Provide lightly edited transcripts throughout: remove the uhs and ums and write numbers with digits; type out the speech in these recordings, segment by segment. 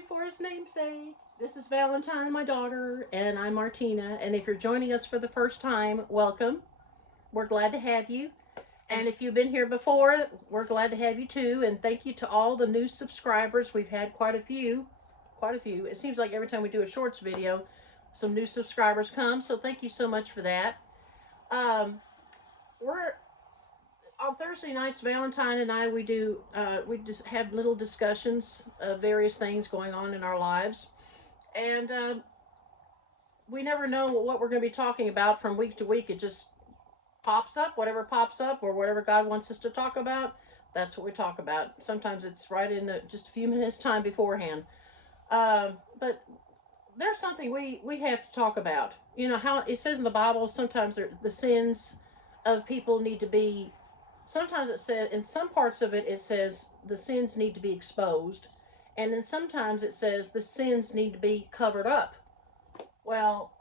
for his namesake. This is Valentine, my daughter, and I'm Martina. And if you're joining us for the first time, welcome. We're glad to have you. And And if you've been here before, we're glad to have you too. And thank you to all the new subscribers. We've had quite a few. Quite a few. It seems like every time we do a shorts video, some new subscribers come. So thank you so much for that. Um, we're on Thursday nights, Valentine and I, we just have little discussions of various things going on in our lives, and we never know what we're going to be talking about from week to week. It just pops up, whatever pops up, or whatever God wants us to talk about. That's what we talk about. Sometimes it's right in just a few minutes time beforehand. But there's something we have to talk about. You know how it says in the Bible. Sometimes the sins of people need to be, sometimes it says, in some parts of it, it says the sins need to be exposed, and then sometimes it says the sins need to be covered up. Well,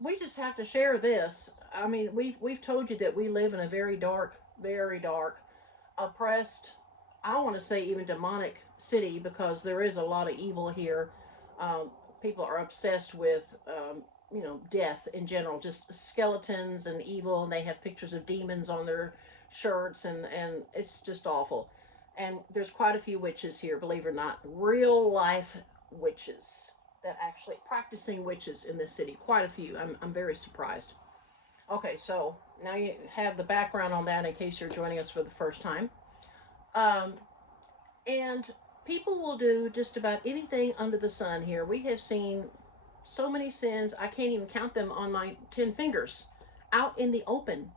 we just have to share this. I mean, we've told you that we live in a very dark, oppressed, I don't want to say even demonic city, because there is a lot of evil here. Um, People are obsessed with death in general, just skeletons and evil, and they have pictures of demons on their shirts, and it's just awful. And there's quite a few witches here, believe it or not, real life witches, that actually practicing witches in this city. Quite a few. I'm very surprised. Okay, so now you have the background on that in case you're joining us for the first time. Um, and people will do just about anything under the sun here. We have seen so many sins, I can't even count them on my 10 fingers, out in the open.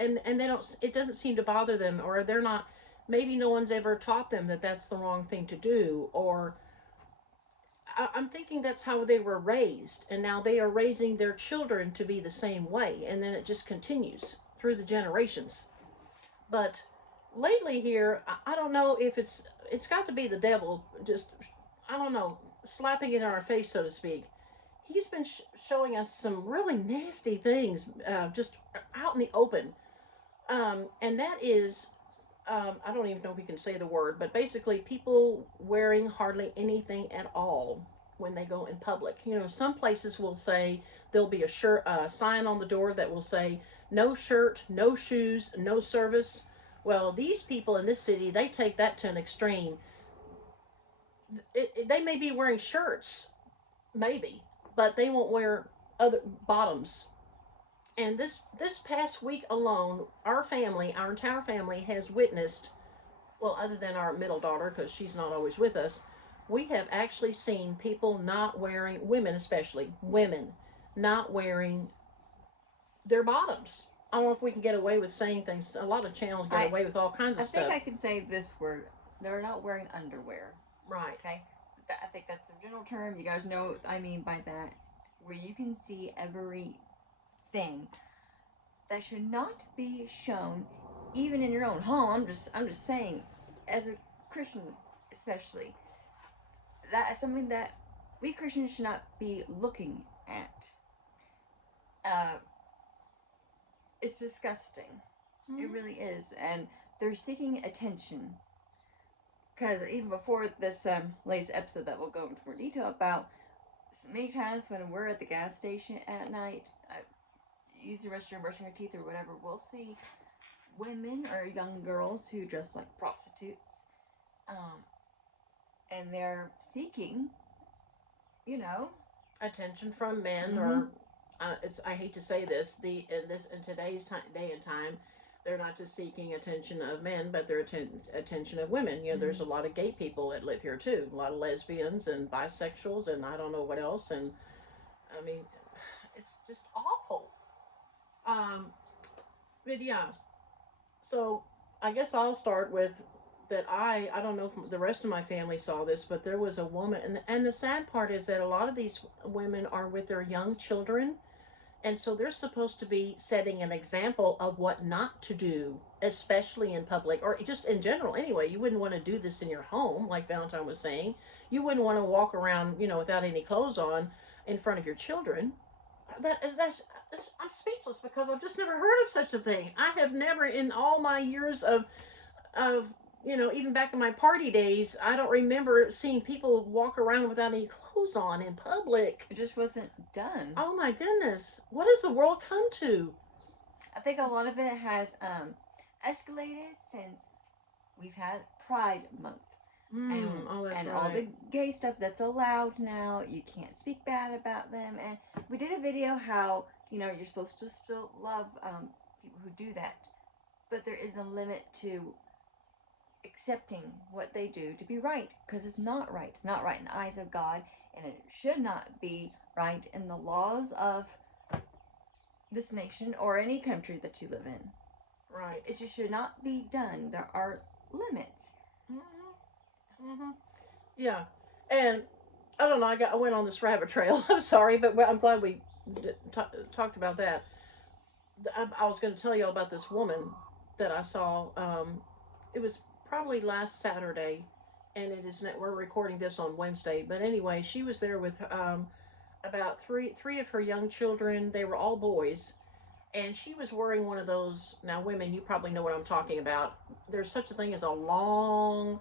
And they don't, it doesn't seem to bother them, or they're not, maybe no one's ever taught them that that's the wrong thing to do, or I'm thinking that's how they were raised, and now they are raising their children to be the same way, and then it just continues through the generations. But lately here, I don't know if it's got to be the devil, just, I don't know, slapping it in our face, so to speak. He's been showing us some really nasty things, just out in the open. And that is, I don't even know if we can say the word, but basically people wearing hardly anything at all when they go in public. You know, some places will say there'll be a shirt, sign on the door that will say no shirt, no shoes, no service. Well, these people in this city, they take that to an extreme. They may be wearing shirts, maybe, but they won't wear other bottoms. And this past week alone, our entire family has witnessed, well, other than our middle daughter, because she's not always with us, we have actually seen people not wearing, women especially, women not wearing their bottoms. I don't know if we can get away with saying things. A lot of channels get I away with all kinds I of think stuff. I can say this word. They're not wearing underwear. Right. Okay? I think that's the general term. You guys know what I mean by that. Where you can see everything that should not be shown even in your own home. I'm just saying, as a Christian especially, that is something that we Christians should not be looking at. Uh, it's disgusting. It Mm-hmm. really is. And they're seeking attention. Because even before this latest episode that we'll go into more detail about, many times when we're at the gas station at night, use the restroom, brushing our teeth or whatever, we'll see women or young girls who dress like prostitutes. Um, and they're seeking, you know. Attention from men, Mm-hmm. or it's, I hate to say this, the in today's day and time, they're not just seeking attention of men, but they're attention of women. You know, there's a Mm-hmm. lot of gay people that live here too, a lot of lesbians and bisexuals, and I don't know what else. And I mean, it's just awful. um but yeah, so I guess I'll start with that. I don't know if the rest of my family saw this, but there was a woman, and the sad part is that a lot of these women are with their young children, and so they're supposed to be setting an example of what not to do, especially in public, or just in general anyway. You wouldn't want to do this in your home, like Valentine was saying. You wouldn't want to walk around, without any clothes on in front of your children. I'm speechless, because I've just never heard of such a thing. I have never, in all my years of even back in my party days, I don't remember seeing people walk around without any clothes on in public. It just wasn't done. Oh my goodness. What has the world come to? I think a lot of it has escalated since we've had Pride Month. Oh, that's And right. all the gay stuff that's allowed now, you can't speak bad about them. And we did a video how, you're supposed to still love people who do that. But there is a limit to accepting what they do to be right, because it's not right. It's not right in the eyes of God, and it should not be right in the laws of this nation or any country that you live in. Right. It just should not be done. There are limits. Yeah. And I don't know. I went on this rabbit trail. I'm sorry, but I'm glad we talked about that. I was going to tell you all about this woman that I saw. It was probably last Saturday, and it is. We're recording this on Wednesday. But anyway, she was there with about three of her young children. They were all boys, and she was wearing one of those. Now, women, you probably know what I'm talking about. There's such a thing as a long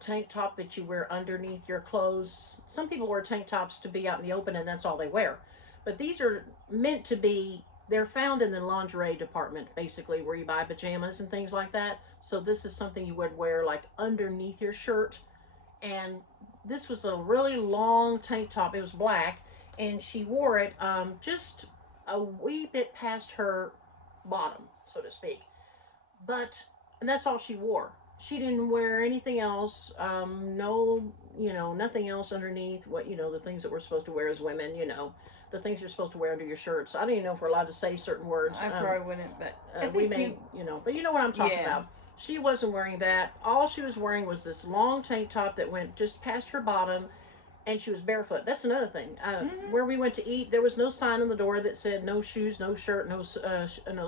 tank top that you wear underneath your clothes. Some people wear tank tops to be out in the open, and that's all they wear. But these are meant to be. They're found in the lingerie department, basically, where you buy pajamas and things like that. So this is something you would wear like underneath your shirt. And this was a really long tank top. It was black, and she wore it just a wee bit past her bottom, so to speak. But and that's all she wore. She didn't wear anything else. No, nothing else underneath. What the things that we're supposed to wear as women. The things you're supposed to wear under your shirts. I don't even know if we're allowed to say certain words. I probably wouldn't, but I think we may, but you know what I'm talking about. She wasn't wearing that. All she was wearing was this long tank top that went just past her bottom, and she was barefoot. That's another thing. Where we went to eat, there was no sign on the door that said no shoes, no shirt, no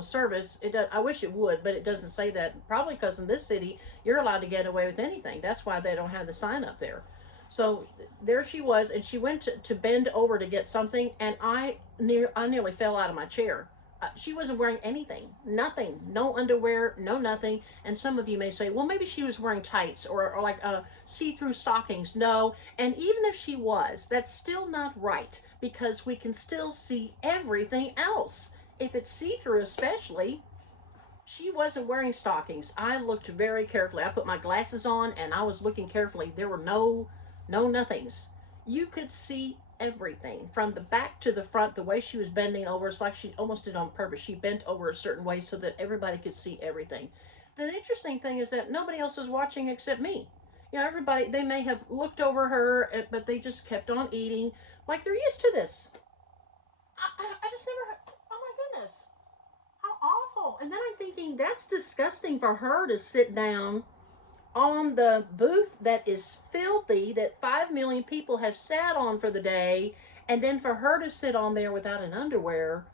service. I wish it would, but it doesn't say that. Probably because in this city you're allowed to get away with anything. That's why they don't have the sign up there. So there she was, and she went to bend over to get something, and I nearly fell out of my chair. She wasn't wearing anything, nothing, no underwear, no nothing. And some of you may say, well, maybe she was wearing tights or like see-through stockings. No, and even if she was, that's still not right, because we can still see everything else. If it's see-through, especially, she wasn't wearing stockings. I looked very carefully. I put my glasses on and I was looking carefully. There were no nothings. You could see everything from the back to the front. The way she was bending over, it's like she almost did on purpose. She bent over a certain way so that everybody could see everything. The interesting thing is that nobody else was watching except me. Everybody, they may have looked over her, but they just kept on eating like they're used to this. I just never, oh my goodness. How awful. And then I'm thinking, that's disgusting for her to sit down on the booth that is filthy, that 5 million people have sat on for the day, and then for her to sit on there without an underwear.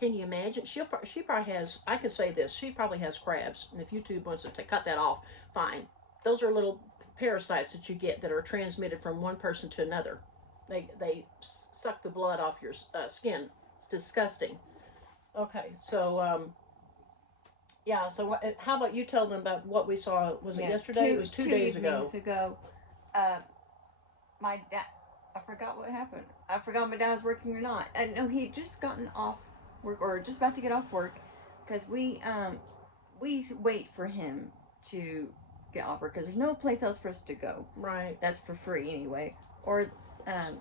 Can you imagine? She probably has, I can say this, she probably has crabs. And if YouTube wants to cut that off, fine. Those are little parasites that you get that are transmitted from one person to another. They suck the blood off your skin. It's disgusting. Okay, so yeah. So how about you tell them about what we saw? Was it yesterday? It was 2 days ago. 2 evenings ago. My dad. I forgot what happened. I forgot my dad was working or not. No, he had just gotten off work or just about to get off work, because we wait for him to get off work because there's no place else for us to go. Right. That's for free anyway. Or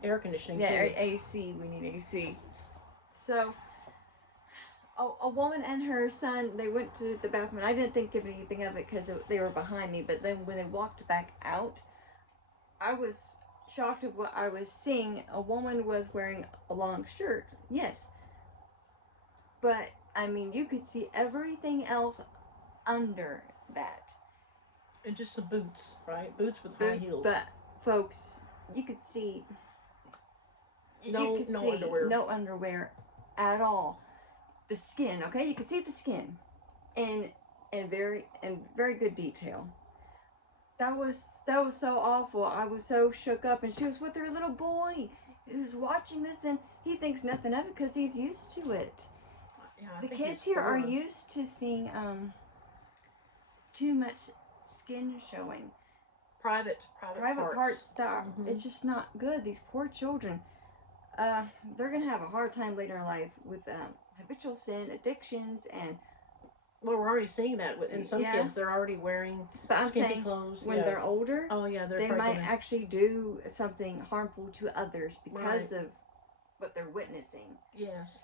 air conditioning. Yeah, too. AC. We need AC. So a woman and her son, they went to the bathroom, and I didn't think of anything of it because they were behind me. But then when they walked back out, I was shocked at what I was seeing. A woman was wearing a long shirt, yes, but I mean, you could see everything else under that. And just some boots, right? Boots with high heels. But folks, you could see no underwear. No underwear at all. The skin, okay? You could see the skin in very good detail. That was so awful. I was so shook up, and she was with her little boy who's watching this, and he thinks nothing of it because he's used to it. Yeah, the kids here are used to seeing too much skin showing. Private parts that are, Mm-hmm. it's just not good. These poor children, they're gonna have a hard time later in life with habitual sin, addictions, and well, we're already seeing that in some kids. They're already wearing but I'm skimpy saying clothes. When they're older, oh yeah, they might actually do something harmful to others because of what they're witnessing. Yes.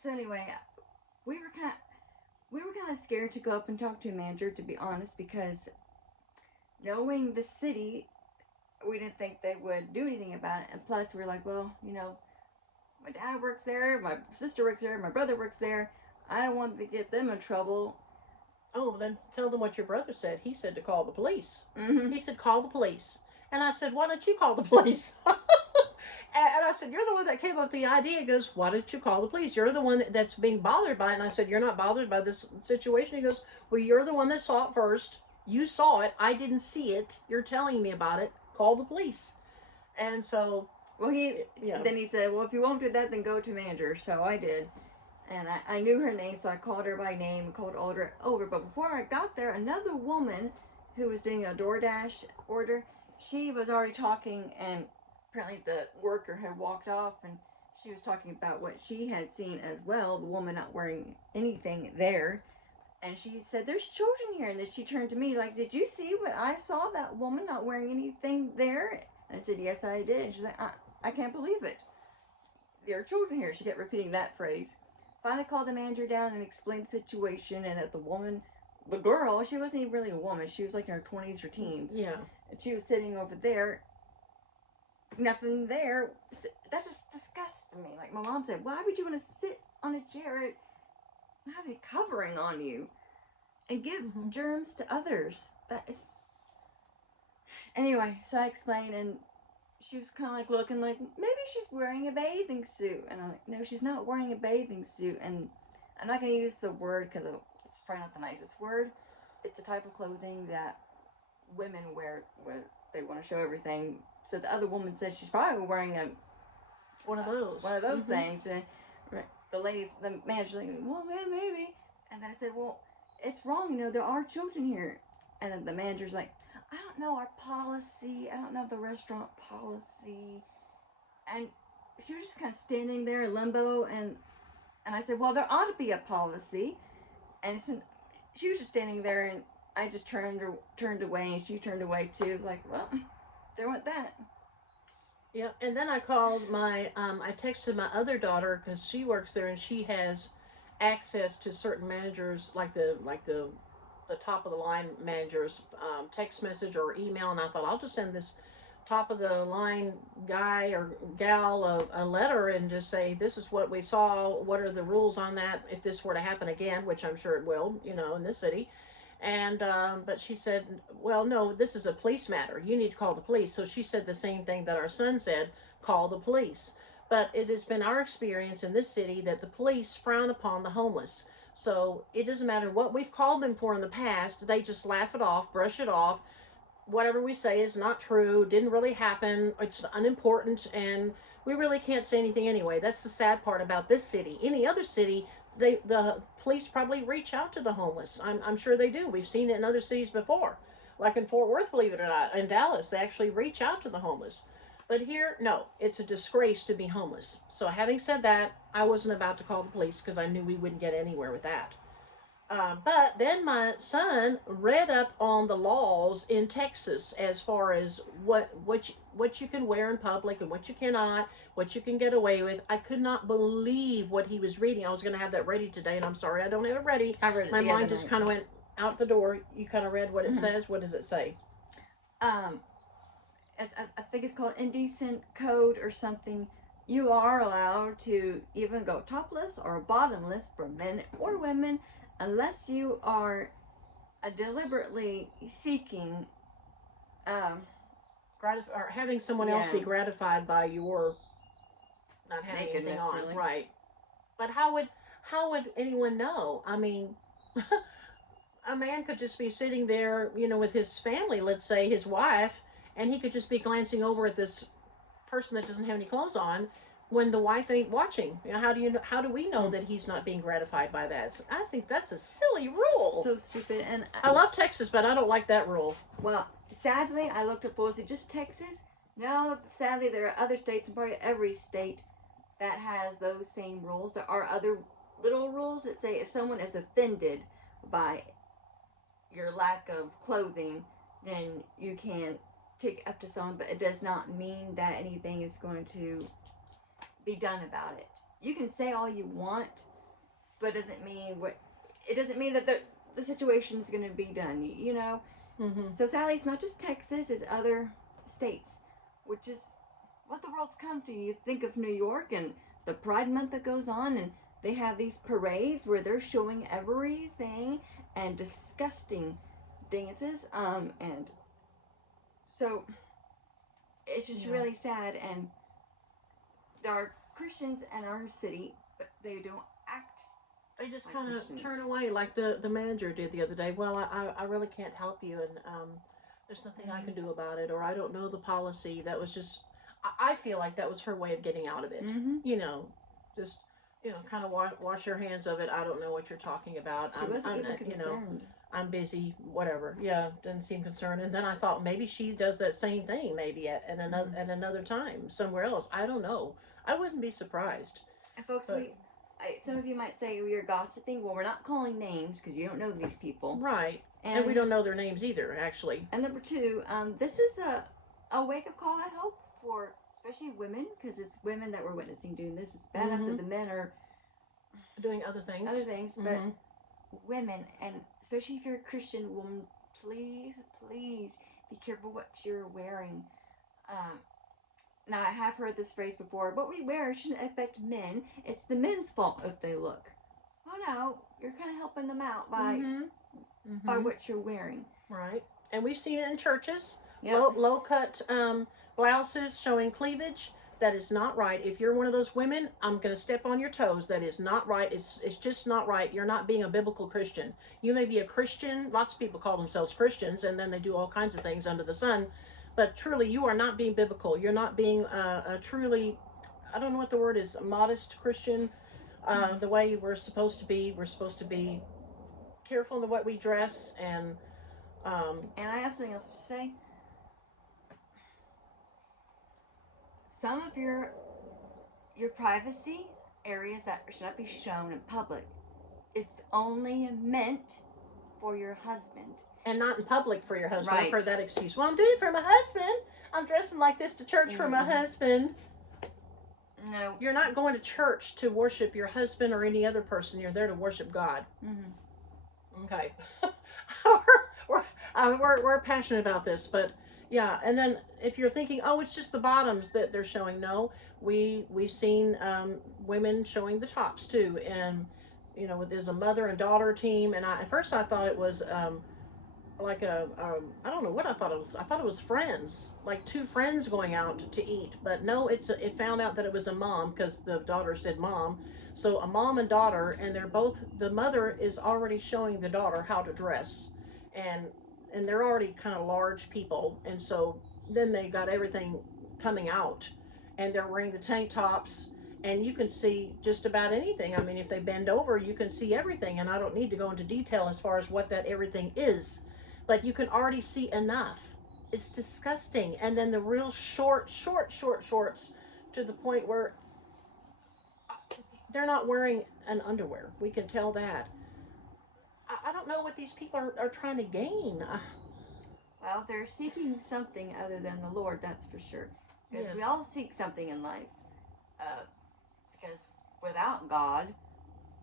So anyway, we were kind of scared to go up and talk to a manager, to be honest, because knowing the city, we didn't think they would do anything about it. And plus, we were like, well, you know, my dad works there, my sister works there, my brother works there. I don't want to get them in trouble. Oh, then tell them what your brother said. He said to call the police. Mm-hmm. He said, call the police. And I said, why don't you call the police? And I said, you're the one that came up with the idea. He goes, why don't you call the police? You're the one that's being bothered by it. And I said, you're not bothered by this situation? He goes, well, you're the one that saw it first. You saw it. I didn't see it. You're telling me about it. Call the police. And so... well, then he said, well, if you won't do that, then go to manager. So I did. And I knew her name, so I called her by name and called her over. But before I got there, another woman who was doing a DoorDash order, she was already talking, and apparently the worker had walked off, and she was talking about what she had seen as well, the woman not wearing anything there. And she said, there's children here. And then she turned to me like, did you see what I saw, that woman not wearing anything there? And I said, yes, I did. And she's like, I can't believe it. There are children here. She kept repeating that phrase. Finally called the manager down and explained the situation, and that the woman, the girl, she wasn't even really a woman. She was like in her 20s or teens. Yeah. And she was sitting over there. Nothing there. That just disgusts me. Like my mom said, why would you want to sit on a chair and have a covering on you and give germs to others? That is... Anyway, so I explained, and she was kind of like looking like, maybe she's wearing a bathing suit. And I'm like, no, she's not wearing a bathing suit. And I'm not going to use the word because it's probably not the nicest word. It's a type of clothing that women wear where they want to show everything. So the other woman said she's probably wearing one of those things. And the manager's like, well, man, maybe. And then I said, well, it's wrong. You know, there are children here. And then the manager's like, I don't know our policy. I don't know the restaurant policy. And she was just kind of standing there in limbo. And I said, well, there ought to be a policy. And she was just standing there, and I just turned away, and she turned away too. It was like, well, there went that. Yeah, and then I called I texted my other daughter because she works there, and she has access to certain managers, like the top of the line managers, text message or email. And I thought, I'll just send this top of the line guy or gal a letter and just say, this is what we saw. What are the rules on that if this were to happen again, which I'm sure it will, in this city. And but she said, well, no, this is a police matter. You need to call the police. So she said the same thing that our son said, call the police. But it has been our experience in this city that the police frown upon the homeless. So it doesn't matter what we've called them for in the past. They just laugh it off, brush it off. Whatever we say is not true, didn't really happen, it's unimportant, and we really can't say anything anyway. That's the sad part about this city. Any other city, the police probably reach out to the homeless. I'm sure they do. We've seen it in other cities before. Like in Fort Worth, believe it or not, in Dallas, they actually reach out to the homeless. But here, no, it's a disgrace to be homeless. So having said that, I wasn't about to call the police because I knew we wouldn't get anywhere with that. But then my son read up on the laws in Texas as far as what you can wear in public and what you cannot, what you can get away with. I could not believe what he was reading. I was going to have that ready today, and I'm sorry I don't have it ready. I read it. My mind just kind of went out the door. You kind of read what it says. What does it say? I think it's called indecent code or something. You are allowed to even go topless or bottomless for men or women, unless you are deliberately seeking or having someone else be gratified by your not having anything on, really. Right? But how would anyone know? I mean, a man could just be sitting there, with his family, let's say his wife, and he could just be glancing over at this person that doesn't have any clothes on. when the wife ain't watching? You know, how do we know Mm. that he's not being gratified by that? So I think that's a silly rule. So stupid. And I love Texas, but I don't like that rule. well, sadly, I looked up, was it just Texas? No, sadly, there are other states, and probably every state, that has those same rules. There are other little rules that say if someone is offended by your lack of clothing, then you can take up to someone, but it does not mean that anything is going to be done about it. You can say all you want, but it doesn't mean that the situation is going to be done, you know? Mm-hmm. So sadly, it's not just Texas, it's other states, which is what the world's come to. You think of New York and the Pride Month that goes on, and they have these parades where they're showing everything and disgusting dances, and so it's just really sad. And there are Christians in our city, but they don't act. They just like kind of Christians. turn away, like the manager did the other day. Well, I really can't help you, and there's nothing I can do about it, or I don't know the policy. That was just, I feel like that was her way of getting out of it. Mm-hmm. You know, just kind of wash your hands of it. I don't know what you're talking about. She wasn't even you know, concerned. I'm busy, whatever. Yeah, didn't seem concerned. And then I thought maybe she does that same thing, maybe at another time somewhere else. I don't know. I wouldn't be surprised. And folks, But- some of you might say we are gossiping. Well, we're not calling names because you don't know these people. Right. And we don't know their names either, actually. And number two, this is a wake-up call, I hope, for especially women, because it's women that we're witnessing doing this. It's bad enough that the men are doing other things. But women, and especially if you're a Christian woman, please, please be careful what you're wearing. Now, I have heard this phrase before, what we wear shouldn't affect men. It's the men's fault if they look. Oh, no, you're kind of helping them out by what you're wearing. Right. And we've seen it in churches. Yep. Low cut blouses showing cleavage. That is not right. If you're one of those women, I'm going to step on your toes. That is not right. It's just not right. You're not being a biblical Christian. You may be a Christian. Lots of people call themselves Christians, and then they do all kinds of things under the sun. But truly, you are not being biblical. You're not being a truly, I don't know what the word is, a modest Christian. The way we're supposed to be. We're supposed to be careful in what we dress. And I have something else to say. Some of your privacy areas that should not be shown in public, it's only meant for your husband. And not in public for your husband. Right. I've heard that excuse. Well, I'm doing it for my husband. I'm dressing like this to church for my husband. No. You're not going to church to worship your husband or any other person. You're there to worship God. Okay. we're passionate about this, but yeah. And then if you're thinking, oh, it's just the bottoms that they're showing. No, we've seen women showing the tops too. And, there's a mother and daughter team. And at first I thought it was like I don't know what I thought it was. I thought it was friends, like two friends going out to eat. But no, it found out that it was a mom because the daughter said mom. So a mom and daughter, and the mother is already showing the daughter how to dress, and they're already kind of large people, and so then they got everything coming out, and they're wearing the tank tops, and you can see just about anything. I mean, if they bend over, you can see everything, and I don't need to go into detail as far as what that everything is. But you can already see enough. It's disgusting. And then the real short shorts to the point where they're not wearing an underwear. We can tell that. I don't know what these people are trying to gain. Well, they're seeking something other than the Lord, that's for sure. Because Yes. we all seek something in life. Because without God,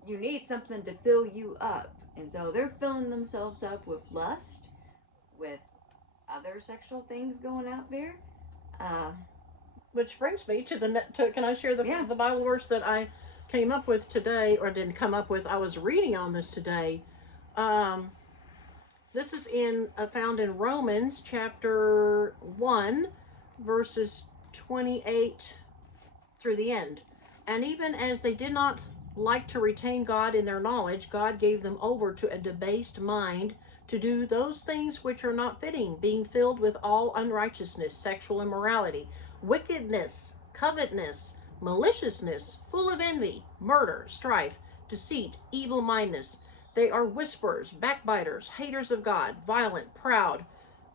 you need something to fill you up. And so they're filling themselves up with lust, with other sexual things going out there. Which brings me to can I share the Bible verse that I came up with today, or didn't come up with? I was reading on this today. This is found in Romans chapter 1, verses 28 through the end. And even as they did not like to retain God in their knowledge, God gave them over to a debased mind to do those things which are not fitting, being filled with all unrighteousness, sexual immorality, wickedness, covetousness, maliciousness, full of envy, murder, strife, deceit, evil-mindedness. They are whisperers, backbiters, haters of God, violent, proud.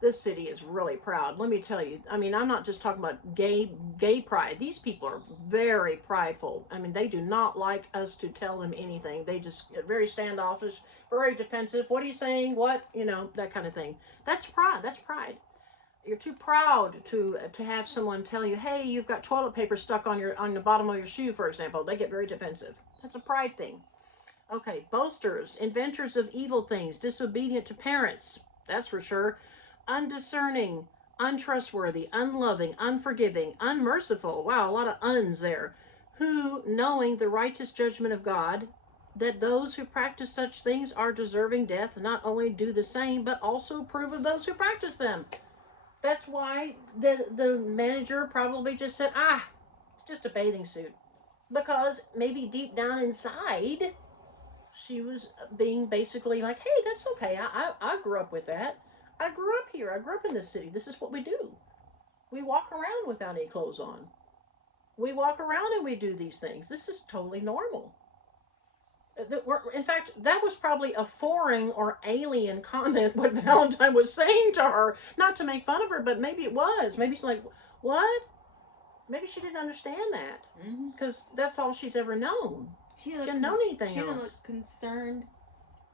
This city is really proud. Let me tell you. I mean, I'm not just talking about gay pride. These people are very prideful. I mean, they do not like us to tell them anything. They just get very standoffish, very defensive. What are you saying? What? You know, that kind of thing. That's pride. That's pride. You're too proud to have someone tell you, "Hey, you've got toilet paper stuck on the bottom of your shoe," for example. They get very defensive. That's a pride thing. Okay, boasters, inventors of evil things, disobedient to parents. That's for sure. Undiscerning, untrustworthy, unloving, unforgiving, unmerciful. Wow, a lot of uns there. Who, knowing the righteous judgment of God, that those who practice such things are deserving death, not only do the same, but also approve of those who practice them. That's why the manager probably just said, it's just a bathing suit. Because maybe deep down inside, she was being basically like, hey, that's okay. I grew up with that. I grew up here. I grew up in this city. This is what we do. We walk around without any clothes on. We walk around and we do these things. This is totally normal. In fact, that was probably a foreign or alien comment what Valentine was saying to her. Not to make fun of her, but maybe it was. Maybe she's like, what? Maybe she didn't understand that. Because that's all she's ever known. She didn't know anything else. She didn't look concerned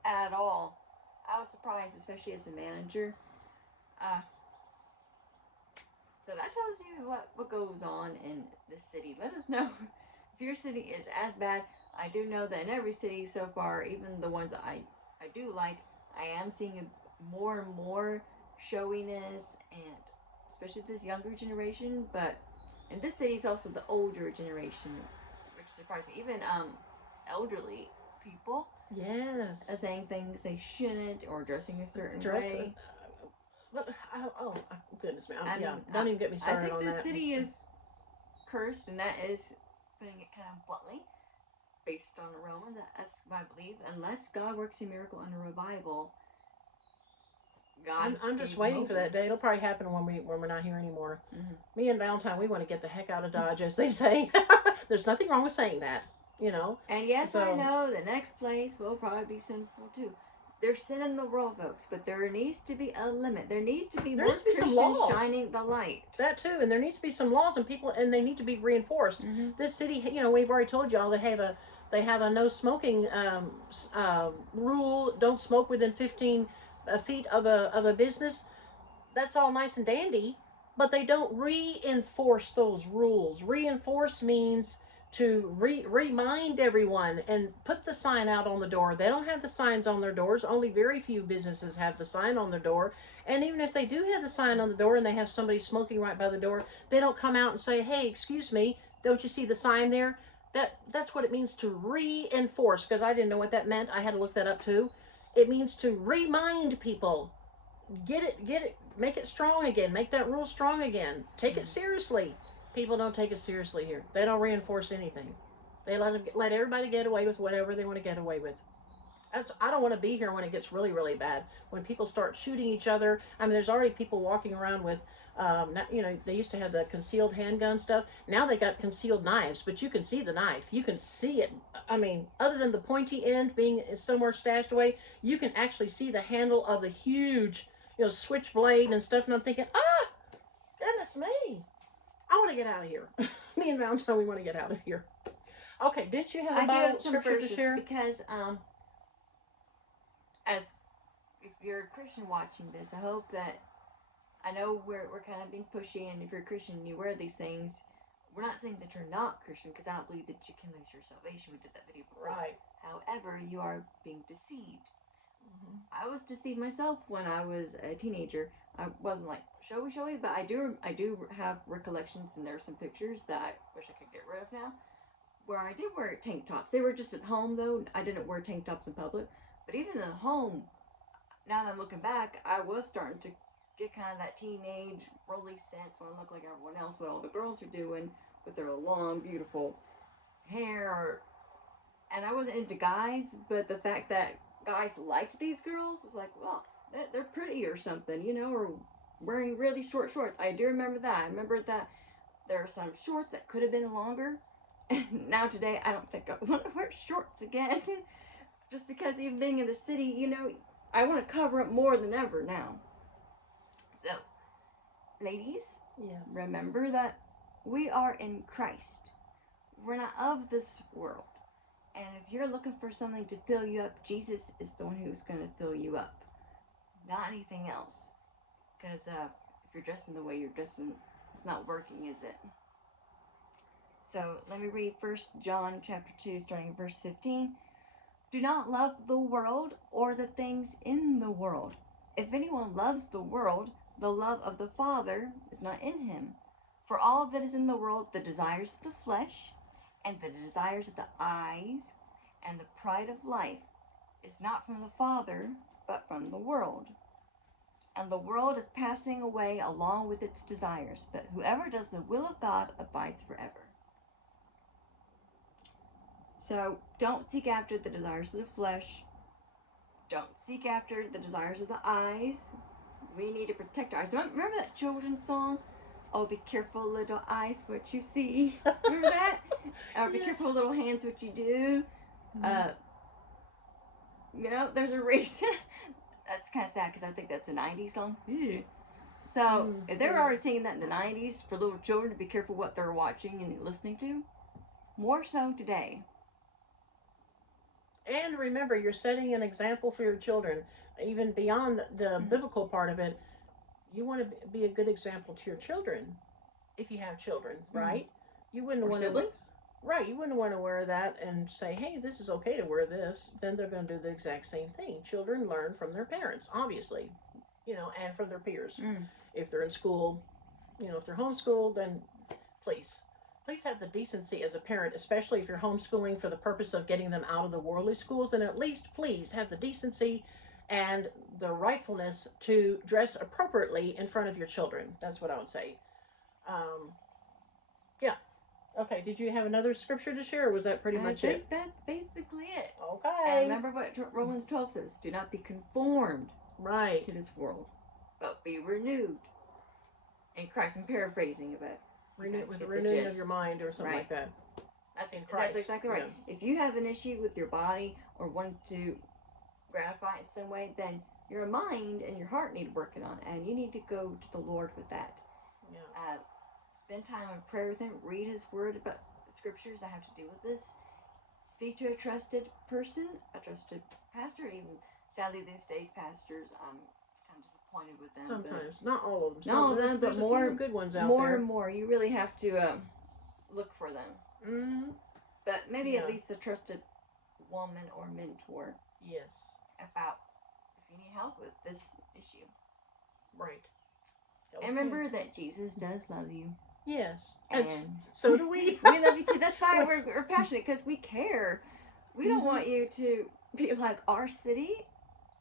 at all. I was surprised, especially as a manager. So that tells you what goes on in the city. Let us know if your city is as bad. I do know that in every city so far, even the ones that I do like, I am seeing more and more showiness, and especially this younger generation. But in this city is also the older generation, which surprised me. Even elderly people, yes, saying things they shouldn't or dressing a certain way. Oh goodness me! Don't even get me started on that. I think the city is cursed, and that is putting it kind of bluntly, based on Romans. That's my belief. Unless God works a miracle and a revival, I'm just waiting for that day. It'll probably happen when we're not here anymore. Me and Valentine, we want to get the heck out of Dodge, as they say. There's nothing wrong with saying that, you know. And yes, I know the next place will probably be sinful too. There's sin in the world, folks, but there needs to be a limit. There needs to be more Christians shining the light. That too, and there needs to be some laws and they need to be reinforced. This city, you know, we've already told y'all they have a no smoking rule. Don't smoke within 15 feet of a business. That's all nice and dandy, but they don't reinforce those rules. Reinforce means to remind everyone and put the sign out on the door. They don't have the signs on their doors. Only very few businesses have the sign on their door. And even if they do have the sign on the door and they have somebody smoking right by the door, they don't come out and say, hey, excuse me, don't you see the sign there? That's what it means to reinforce, because I didn't know what that meant. I had to look that up too. It means to remind people. Get it, make it strong again. Make that rule strong again. Take it seriously. People don't take it seriously here. They don't reinforce anything. They let everybody get away with whatever they want to get away with. I don't want to be here when it gets really, really bad. When people start shooting each other. I mean, there's already people walking around with, you know, they used to have the concealed handgun stuff. Now they got concealed knives, but you can see the knife. You can see it. I mean, other than the pointy end being somewhere stashed away, you can actually see the handle of the huge, you know, switchblade and stuff. And I'm thinking, goodness me. I want to get out of here. Me and Valentine, we want to get out of here. Okay, didn't you have a Bible scripture to share? Because, as if you're a Christian watching this, I hope that, I know we're kind of being pushy, and if you're a Christian and you wear these things, we're not saying that you're not Christian, because I don't believe that you can lose your salvation. We did that video before. Right. However, you are being deceived. I was deceived myself when I was a teenager. I wasn't like showy, but I do have recollections, and there are some pictures that I wish I could get rid of now, where I did wear tank tops. They were just at home though. I didn't wear tank tops in public, but even at home, now that I'm looking back, I was starting to get kind of that teenage worldly sense when I look like everyone else, what all the girls are doing with their long, beautiful hair. And I wasn't into guys, but the fact that guys liked these girls was like, well, they're pretty or something, you know, or wearing really short shorts. I do remember that. I remember that there are some shorts that could have been longer, And now today, I don't think I want to wear shorts again. Just because even being in the city, I want to cover up more than ever now. So, ladies, Yes. remember that we are in Christ. We're not of this world. And if you're looking for something to fill you up, Jesus is the one who's going to fill you up, not anything else. Because if you're dressing the way you're dressing, it's not working, is it? So let me read 1 John chapter 2, starting at verse 15. Do not love the world or the things in the world. If anyone loves the world, the love of the Father is not in him. For all that is in the world, the desires of the flesh, and the desires of the eyes, and the pride of life, is not from the Father, but from the world. And the world is passing away along with its desires, but whoever does the will of God abides forever. So don't seek after the desires of the flesh. Don't seek after the desires of the eyes. We need to protect our eyes. Remember that children's song? Oh, be careful, little eyes, what you see. Remember that? Or be careful, little hands, what you do. There's a reason. That's kind of sad because I think that's a 90s song. Yeah. So, if they were already singing that in the 90s for little children to be careful what they're watching and listening to, more so today. And remember, you're setting an example for your children. Even beyond the biblical part of it, you want to be a good example to your children if you have children, right? You wouldn't want siblings. Right, you wouldn't want to wear that and say, hey, this is okay to wear this. Then they're going to do the exact same thing. Children learn from their parents, obviously, and from their peers. If they're in school, if they're homeschooled, then please have the decency as a parent, especially if you're homeschooling for the purpose of getting them out of the worldly schools, then at least please have the decency and the rightfulness to dress appropriately in front of your children. That's what I would say. Yeah. Okay, did you have another scripture to share, or was that pretty much it? I think that's basically it. Okay. And remember what Romans 12 says. Do not be conformed to this world, but be renewed in Christ. I'm paraphrasing of it. With the renewing of your mind or something like that. That's exactly right. Yeah. If you have an issue with your body or want to gratify it in some way, then your mind and your heart need working on, and you need to go to the Lord with that. Yeah. Spend time in prayer with Him. Read His Word about scriptures that have to do with this. Speak to a trusted person, a trusted pastor. Even sadly these days, pastors, I'm disappointed with them. Sometimes, not all of them. Not all of them, but more good ones out more there. and more. You really have to look for them. Mm-hmm. But maybe at least a trusted woman or mentor. Yes. About if you need help with this issue. Right. Okay. And remember that Jesus does love you. Yes. And so do we. We love you too. That's why we're passionate, because we care. We don't want you to be like our city,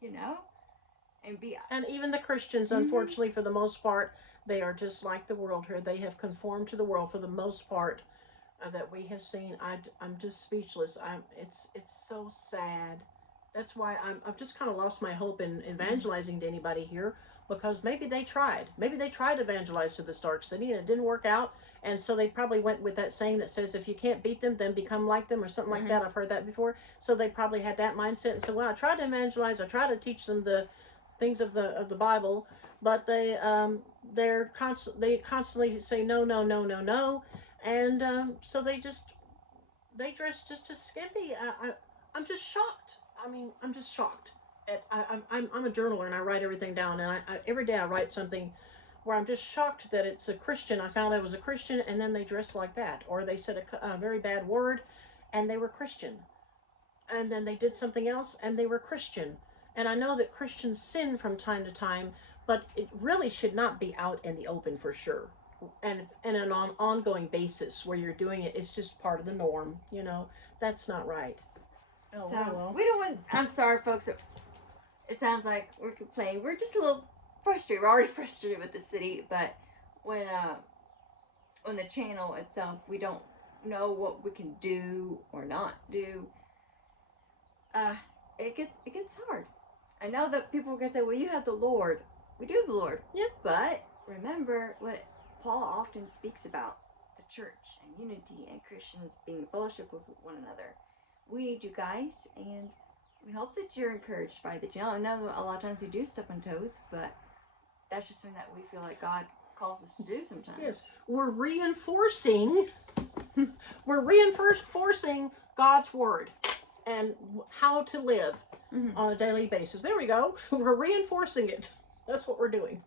and even the Christians, unfortunately, for the most part, they are just like the world here. They have conformed to the world for the most part that we have seen. I'm just speechless. It's so sad. That's why I've just kind of lost my hope in evangelizing to anybody here, because maybe they tried. Maybe they tried to evangelize to the Stark City and it didn't work out. And so they probably went with that saying that says, if you can't beat them, then become like them, or something like that. I've heard that before. So they probably had that mindset and said, well, I tried to evangelize. I tried to teach them the things of the Bible, but they constantly say no, no, no, no, no. And so they dress just as skimpy. I'm just shocked. I'm just shocked. I'm a journaler and I write everything down, and every day I write something where I'm just shocked that it's a Christian. I found I was a Christian, and then they dress like that, or they said a very bad word, and they were Christian, and then they did something else, and they were Christian. And I know that Christians sin from time to time, but it really should not be out in the open for sure. And on an ongoing basis where you're doing it, it's just part of the norm. That's not right. Oh, so we don't want. I'm sorry, folks. It sounds like we're complaining. We're just a little frustrated. We're already frustrated with the city, but when on the channel itself, we don't know what we can do or not do. It gets hard. I know that people are gonna say, "Well, you have the Lord." We do have the Lord. Yep. But remember what Paul often speaks about: the church and unity and Christians being in fellowship with one another. We need you guys, and we hope that you're encouraged by the channel. I know a lot of times we do step on toes, but that's just something that we feel like God calls us to do sometimes. Yes, we're reinforcing God's word and how to live on a daily basis. There we go. We're reinforcing it. That's what we're doing.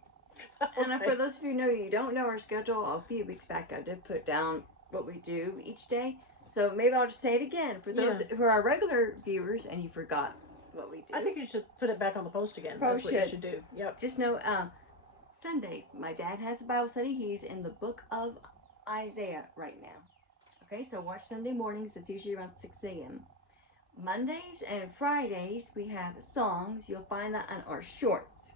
And for those of you who know you don't know our schedule, a few weeks back I did put down what we do each day. So maybe I'll just say it again for those who are regular viewers and you forgot what we do. I think you should put it back on the post again. Probably That's what you should do. Yep. Just know, Sundays, my dad has a Bible study. He's in the book of Isaiah right now. Okay, so watch Sunday mornings. It's usually around 6 a.m. Mondays and Fridays, we have songs. You'll find that on our shorts.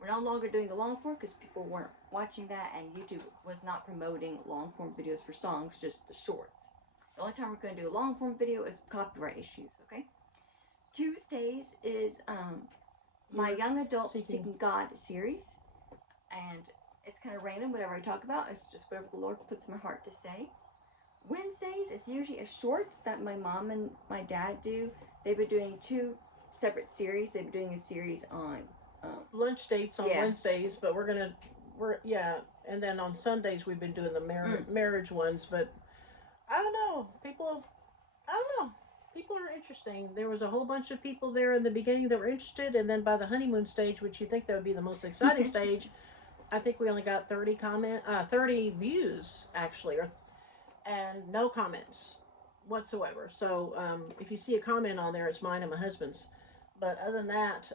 We're no longer doing the long form because people weren't watching that, and YouTube was not promoting long form videos for songs, just the shorts. The only time we're going to do a long form video is copyright issues, okay? Tuesdays is my Young Adult Seeking God series, and it's kind of random. Whatever I talk about, it's just whatever the Lord puts in my heart to say. Wednesdays is usually a short that my mom and my dad do. They've been doing 2 separate series. They've been doing a series on lunch dates on Wednesdays, but and then on Sundays we've been doing the marriage ones. But I don't know, people are interesting. There was a whole bunch of people there in the beginning that were interested, and then by the honeymoon stage, which you think that would be the most exciting stage, I think we only got 30 views actually, and no comments whatsoever. So if you see a comment on there, it's mine and my husband's. But other than that,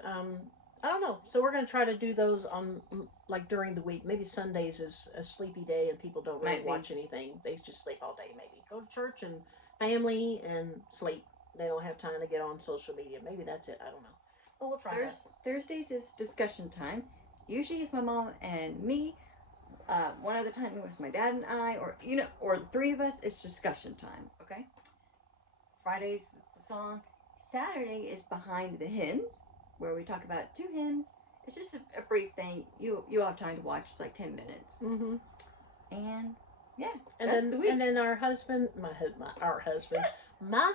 I don't know. So we're going to try to do those on, like, during the week. Maybe Sundays is a sleepy day and people don't really watch anything. They just sleep all day maybe. Go to church and family and sleep. They don't have time to get on social media. Maybe that's it. I don't know. But we'll try that. Thursdays is discussion time. Usually it's my mom and me. One other time it was my dad and I, or the 3 of us. It's discussion time, okay? Fridays is the song. Saturday is behind the hymns, where we talk about 2 hymns. It's just a brief thing. You have time to watch. It's like 10 minutes. Mm-hmm. And yeah, and then our husband, my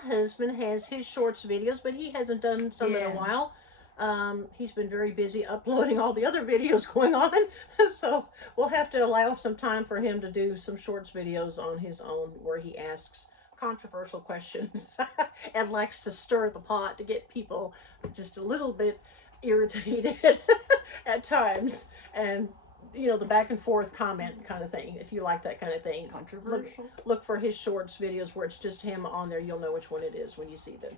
husband has his shorts videos, but he hasn't done some in a while. He's been very busy uploading all the other videos going on, so we'll have to allow some time for him to do some shorts videos on his own, where he asks controversial questions and likes to stir the pot to get people just a little bit irritated at times, and the back and forth comment kind of thing. If you like that kind of thing, controversial, look for his shorts videos where it's just him on there. You'll know which one it is when you see them.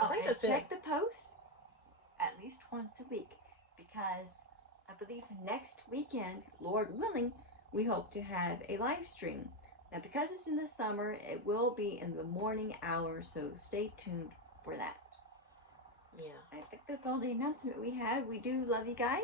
I think that's check the posts at least once a week, because I believe next weekend, Lord willing, we hope to have a live stream. Now, because it's in the summer, it will be in the morning hours, so stay tuned for that. Yeah. I think that's all the announcement we had. We do love you guys.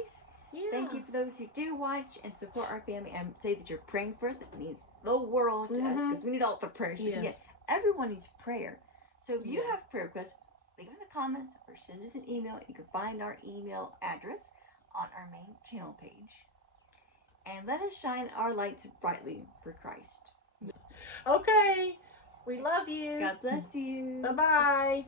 Yeah. Thank you for those who do watch and support our family, and say that you're praying for us. It means the world to us, because we need all the prayers we can get. Everyone needs prayer. So if you have prayer requests, leave in the comments or send us an email. You can find our email address on our main channel page. And let us shine our lights brightly for Christ. Okay. We love you. God bless you. Bye-bye.